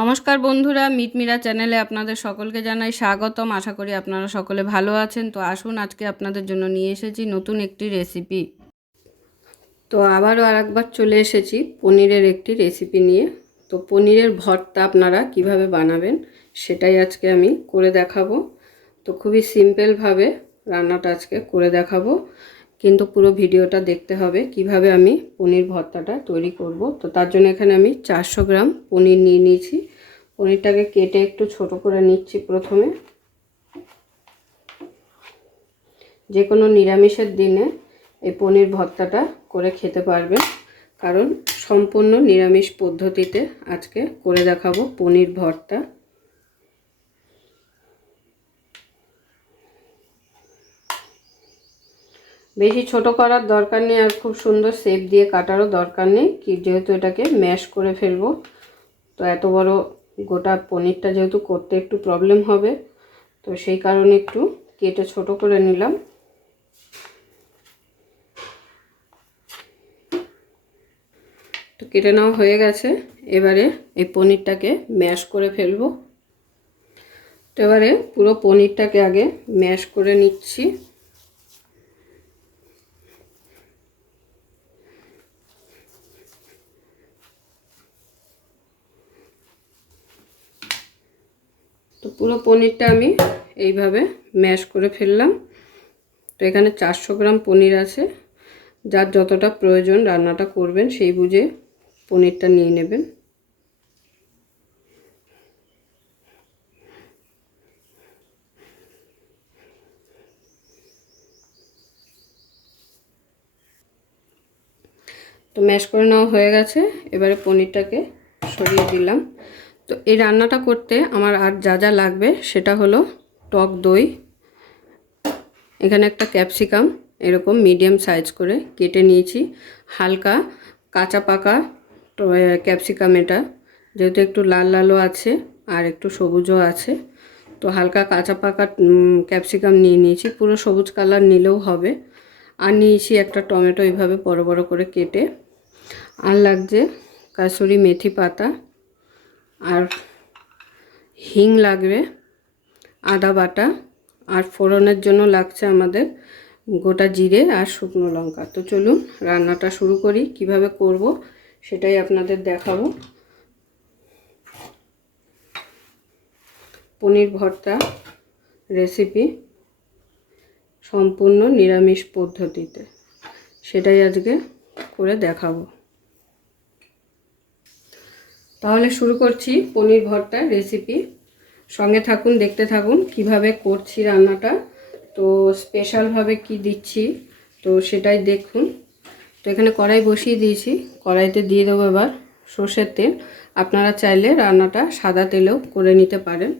নমস্কার বন্ধুরা, মিটমিরা চ্যানেলে আপনাদের সকলকে জানাই স্বাগতম। আশা করি আপনারা সকলে ভালো আছেন। তো আসুন, আজকে আপনাদের জন্য নিয়ে এসেছি নতুন একটি রেসিপি। তো আবারও আরেকবার চলে এসেছি পনিরের একটি রেসিপি নিয়ে। তো পনিরের ভর্তা আপনারা কিভাবে বানাবেন সেটাই আজকে আমি করে দেখাবো। তো খুবই সিম্পলভাবে রান্নাটা আজকে করে দেখাবো, কিন্তু পুরো ভিডিওটা দেখতে হবে কিভাবে আমি পনির ভর্তাটা তৈরি করব। তো তার জন্য এখানে আমি 400 গ্রাম পনির নিয়ে নিয়েছি। পনিরটাকে কেটে একটু ছোট করে নিচ্ছি প্রথমে। যে কোনো নিরামিষের দিনে এই পনির ভর্তাটা করে খেতে পারবেন, কারণ সম্পূর্ণ নিরামিষ পদ্ধতিতে আজকে করে দেখাবো পনির ভর্তা। বেশি ছোট করার দরকার নেই, আর খুব সুন্দর শেপ দিয়ে কাটারও দরকার নেই, কি যেহেতু এটাকে ম্যাশ করে ফেলবো। তো এত বড় গোটা পনিরটা যেহেতু করতে একটু প্রবলেম হবে, তো সেই কারণে একটু কেটে ছোট করে নিলাম। তো কেটে নেওয়া হয়ে গেছে। এবারে এই পনিরটাকে ম্যাশ করে ফেলবো। তো এবারে পুরো পনিরটাকে আগে ম্যাশ করে নিচ্ছি। তো পুরো পনিরটা আমি এইভাবে ম্যাশ করে ফেললাম। তো এখানে 400 গ্রাম পনির আছে, যার যতটা প্রয়োজন রান্নাটা করবেন সেই বুঝে পনিরটা নিয়ে নেবেন। তো ম্যাশ করে নেওয়া হয়ে গেছে। এবারে পনিরটাকে সরিয়ে দিলাম। তো এই রান্নাটা করতে আমার আর যা যা লাগবে সেটা হলো টক দই, এখানে একটা ক্যাপসিকাম এরকম মিডিয়াম সাইজ করে কেটে নিয়েছি, হালকা কাঁচা পাকা ক্যাপসিকাম, এটা যেহেতু একটু লাল লালও আছে আর একটু সবুজও আছে, তো হালকা কাঁচা পাকা ক্যাপসিকাম নিয়ে নিয়েছি, পুরো সবুজ কালার নিলেও হবে। আর নিয়েছি একটা টমেটো এইভাবে বড় বড় করে কেটে। আর লাগছে কাসুরি মেথি পাতা, আর হিং লাগবে, আদা বাটা, আর ফোড়নের জন্য লাগছে আমাদের গোটা জিরে আর শুকনো লঙ্কা। তো চলুন রান্নাটা শুরু করি। কিভাবে করব সেটাই আপনাদের দেখাবো। পনির ভর্তা রেসিপি সম্পূর্ণ নিরামিষ পদ্ধতিতে, সেটাই আজকে করে দেখাবো। তাহলে শুরু করছি পনির ভর্তার রেসিপি। সঙ্গে থাকুন, দেখতে থাকুন কিভাবে করছি রান্নাটা। তো স্পেশালভাবে কি দিচ্ছি তো সেটাই দেখুন। তো এখানে কড়াই বসিয়ে দিয়েছি, কড়াইতে দিয়ে দেবো এবার সর্ষের তেল। আপনারা চাইলে রান্নাটা সাদা তেলেও করে নিতে পারেন।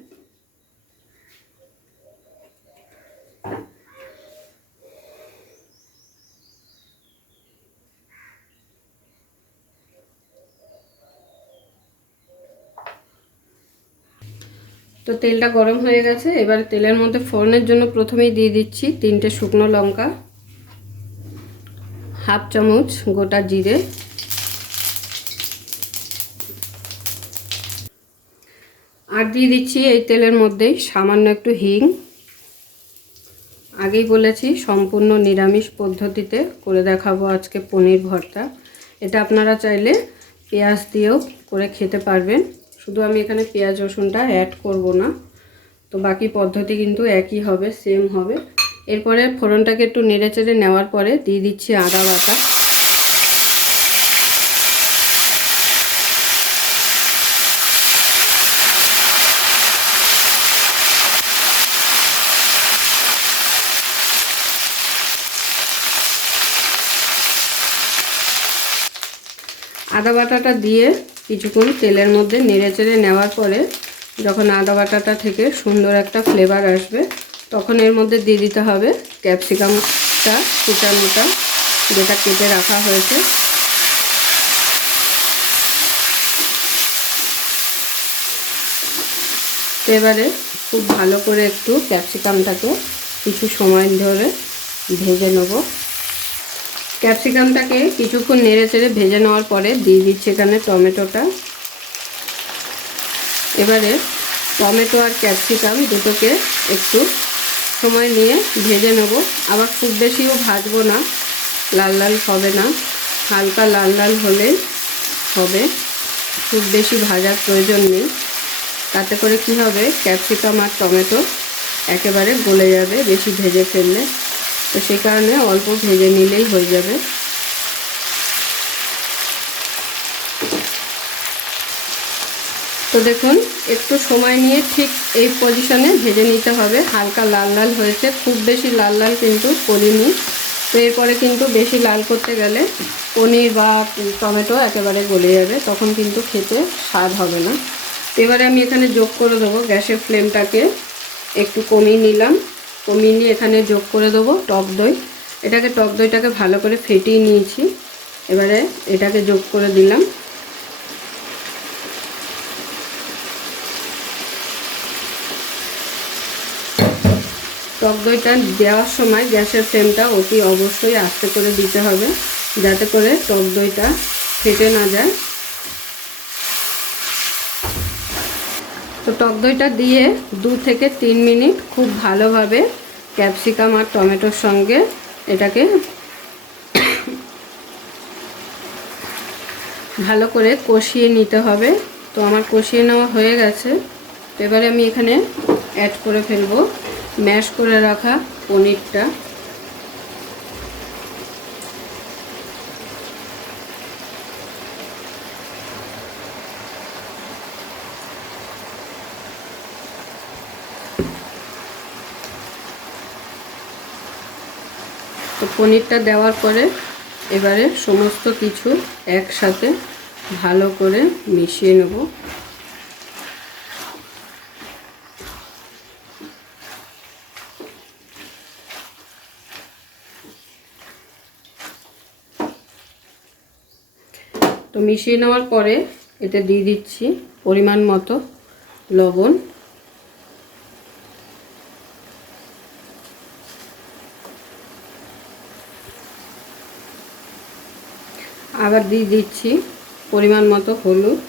তো তেলটা গরম হয়ে গেছে। এবারে তেলের মধ্যে ফোড়নের জন্য প্রথমেই দিয়ে দিচ্ছি 3টে শুকনো লঙ্কা, হাফ চামচ গোটা জিরে, আর দিয়ে দিচ্ছি এই তেলের মধ্যেই সামান্য একটু হিং। আগেই বলেছি সম্পূর্ণ নিরামিষ পদ্ধতিতে করে দেখাবো আজকে পনির ভর্তা। এটা আপনারা চাইলে পেঁয়াজ দিয়েও করে খেতে পারবেন, শুধু আমি এখানে পেঁয়াজ রসুনটা অ্যাড করব না। তো বাকি পদ্ধতি কিন্তু একই হবে, সেম হবে। এরপরে ফোড়নটাকে একটু নেড়ে চেড়ে নেওয়ার পরে দিয়ে দিচ্ছি আদা বাটা। আদা বাটাটা দিয়ে কিছুক্ষণ তেলের মধ্যে নেড়ে চেড়ে নেওয়ার পরে যখন আদা বাটাটা থেকে সুন্দর একটা ফ্লেভার আসবে, তখন এর মধ্যে দিয়ে দিতে হবে ক্যাপসিকামটা কুচানোটা, যেটা কেটে রাখা হয়েছে। তো এবারে খুব ভালো করে একটু ক্যাপসিকামটাকে কিছু সময় ধরে ভেজে নেব। ক্যাপসিকামটাকে কিছুক্ষণ নেড়ে চেড়ে ভেজে নেওয়ার পরে দিয়ে দিচ্ছি এখানে টমেটোটা। এবারে টমেটো আর ক্যাপসিকাম দুটোকে একটু সময় নিয়ে ভেজে নেব। আবার খুব বেশিও ভাজবো না, লাল লাল হবে না, হালকা লাল লাল হলে হবে, খুব বেশি ভাজার প্রয়োজন নেই। তাতে করে কি হবে, ক্যাপসিকাম আর টমেটো একেবারে গলে যাবে বেশি ভেজে ফেললে। তো সেই কারণে অল্প ভেজে নিলেই হয়ে যাবে। তো দেখুন, একটু সময় নিয়ে ঠিক এই পজিশনে ভেজে নিতে হবে। হালকা লাল লাল হয়েছে, খুব বেশি লাল লাল কিন্তু করিনি। তো এরপরে কিন্তু বেশি লাল করতে গেলে পনির বা টমেটো একেবারে গলে যাবে, তখন কিন্তু খেতে স্বাদ হবে না। এবারে আমি এখানে যোগ করে দেবো, গ্যাসের ফ্লেমটাকে একটু কমিয়ে নিলাম। কমিয়ে নিয়ে এখানে যোগ করে দেবো টক দই। টক দইটাকে ভালো করে ফেটিয়ে নিয়েছি। এবারে এটাকে যোগ করে দিলাম। টক দইটা দেওয়ার সময় গ্যাসের ফ্লেমটা অতি অবশ্যই আস্তে করে দিতে হবে, যাতে করে টক দইটা ফেটে না যায়। তো টক দইটা দিয়ে 2 থেকে 3 মিনিট খুব ভালোভাবে ক্যাপসিকাম আর টমেটোর সঙ্গে এটাকে ভালো করে কষিয়ে নিতে হবে। তো আমার কষিয়ে নেওয়া হয়ে গেছে। তো এবারে আমি এখানে অ্যাড করে ফেলবো ম্যাশ করে রাখা পনিরটা। তো পনিরটা দেওয়ার পরে এবারে সমস্ত কিছু একসাথে ভালো করে মিশিয়ে নেব। তো মিশিয়ে নেওয়ার পরে এতে দিয়ে দিচ্ছি পরিমাণ মতো লবণ। আবার দিয়ে দিচ্ছি পরিমাণ মতো হলুদ।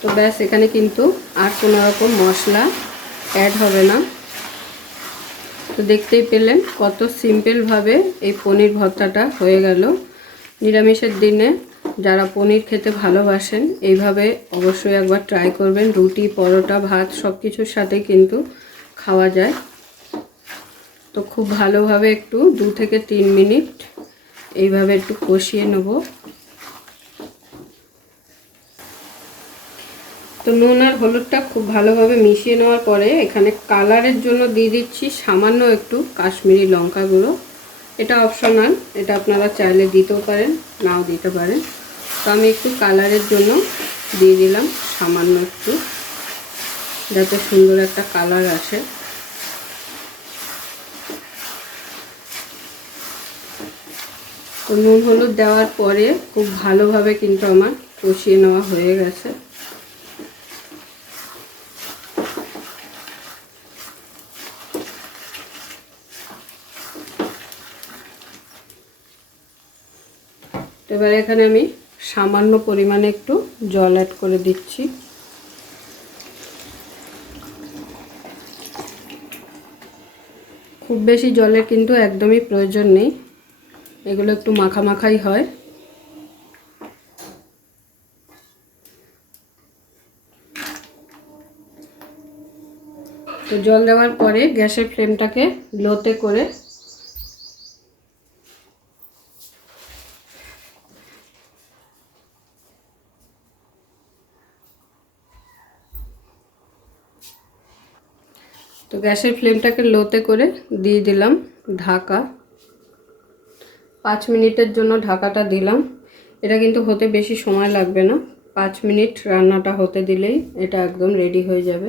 তো ব্যাস, এখানে কিন্তু আর কোনো রকম মশলা অ্যাড হবে না। তো দেখতেই পেলেন কত সিম্পলভাবে এই পনির ভর্তাটা হয়ে গেল। নিরামিষের দিনে যারা পনির খেতে ভালোবাসেন এইভাবে অবশ্যই একবার ট্রাই করবেন। রুটি, পরোটা, ভাত সব কিছুর সাথে কিন্তু খাওয়া যায়। তো খুব ভালোভাবে একটু 2 থেকে 3 মিনিট এইভাবে একটু কষিয়ে নেব। তো নুন আর হলুদটা খুব ভালোভাবে মিশিয়ে নেওয়ার পরে এখানে কালারের জন্য দিয়ে দিচ্ছি সামান্য একটু কাশ্মীরি লঙ্কা গুঁড়ো। এটা অপশনাল, এটা আপনারা চাইলে দিতেও পারেন, নাও দিতে পারেন। তো আমি একটু কালারের জন্য দিয়ে দিলাম সামান্য একটু, যাতে সুন্দর একটা কালার আসে। তো নুন হলুদ দেওয়ার পরে খুব ভালোভাবে কিন্তু আমার কষিয়ে নেওয়া হয়ে গেছে। এবারে এখানে আমি সামান্য পরিমাণে একটু জল অ্যাড করে দিচ্ছি। খুব বেশি জলের কিন্তু একদমই প্রয়োজন নেই, এগুলো একটু মাখামাখাই হয়। তো জল দেওয়ার পরে গ্যাসের ফ্লেমটাকে লোতে করে দিয়ে দিলাম ঢাকা। 5 মিনিটের জন্য ঢাকাটা দিলাম। এটা কিন্তু হতে বেশি সময় লাগবে না, 5 মিনিট রান্নাটা হতে দিলেই এটা একদম রেডি হয়ে যাবে।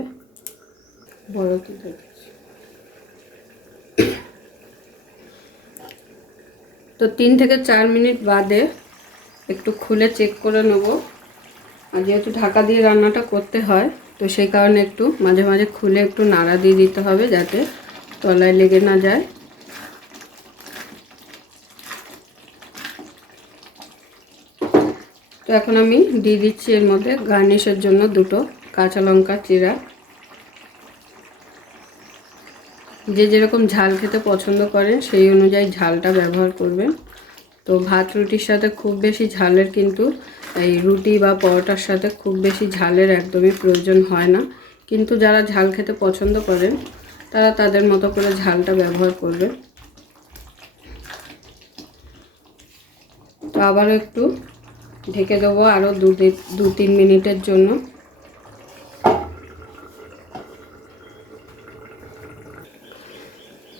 তো 3 থেকে 4 মিনিট বাদে একটু খুলে চেক করে নেব। আর যেহেতু ঢাকা দিয়ে রান্নাটা করতে হয়, তো সেই কারণে একটু মাঝে মাঝে খুলে একটু নাড়া দিয়ে দিতে হবে, যাতে তলায় লেগে না যায়। তো এখন আমি দিয়ে দিচ্ছি এর মধ্যে গার্নিশের জন্য দুটো কাঁচা লঙ্কা চিরা। যে যেরকম ঝাল খেতে পছন্দ করেন সেই অনুযায়ী ঝালটা ব্যবহার করবেন। তো ভাত রুটির সাথে খুব বেশি ঝালের কিন্তু এই রুটি বা পরোটার সাথে খুব বেশি ঝালের একদমই প্রয়োজন হয় না, কিন্তু যারা ঝাল খেতে পছন্দ করেন তারা তাদের মতো করে ঝালটা ব্যবহার করবে। তো আবারও একটু ঢেকে দেবো আরও 2-3 মিনিটের জন্য।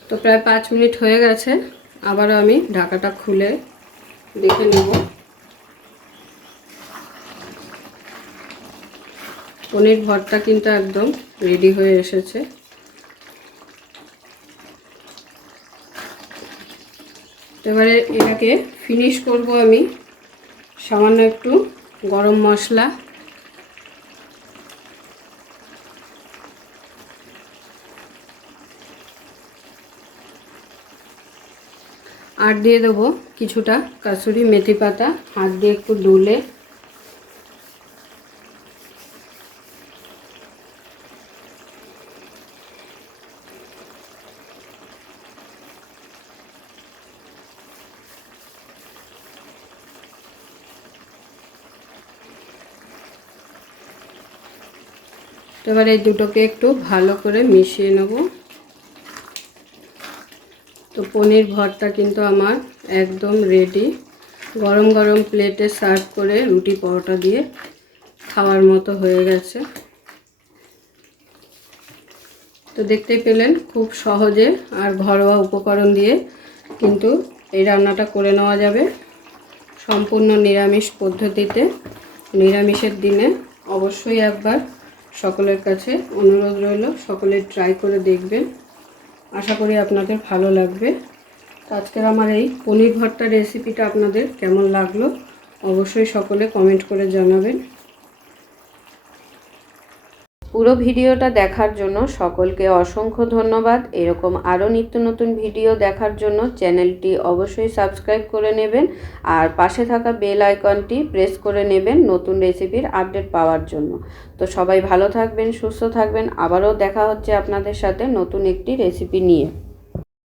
তো প্রায় 5 মিনিট হয়ে গেছে, আবারও আমি ঢাকাটা খুলে দেখে নেব। পনির ভর্তা কিন্তু একদম রেডি হয়ে এসেছে। এবারে এটাকে ফিনিশ করব আমি সামান্য একটু গরম মশলা, আর দিয়ে দেবো কিছুটা কাসুরি মেথি পাতা, হাত দিয়ে একটু ডুলে এবার এই দুটোকে একটু ভালো করে মিশিয়ে নেব। তো পনির ভর্তা কিন্তু আমার একদম রেডি। গরম গরম প্লেটে সার্ভ করে রুটি পরোটা দিয়ে খাওয়ার মতো হয়ে গেছে। তো দেখতেই পেলেন খুব সহজে আর ঘরোয়া উপকরণ দিয়ে কিন্তু এই রান্নাটা করে নেওয়া যাবে সম্পূর্ণ নিরামিষ পদ্ধতিতে। নিরামিষের দিনে অবশ্যই একবার সকলের কাছে অনুরোধ রইল, সকলে ট্রাই করে দেখবেন, আশা করি আপনাদের ভালো লাগবে। আজকের আমার এই পনির ভর্তা রেসিপিটা আপনাদের কেমন লাগলো অবশ্যই সকলে কমেন্ট করে জানাবেন। পুরো ভিডিওটা দেখার জন্য সকলকে অসংখ্য ধন্যবাদ। এরকম আরও নিত্য নতুন ভিডিও দেখার জন্য চ্যানেলটি অবশ্যই সাবস্ক্রাইব করে নেবেন আর পাশে থাকা বেল আইকনটি প্রেস করে নেবেন নতুন রেসিপির আপডেট পাওয়ার জন্য। তো সবাই ভালো থাকবেন, সুস্থ থাকবেন, আবারও দেখা হচ্ছে আপনাদের সাথে নতুন একটি রেসিপি নিয়ে।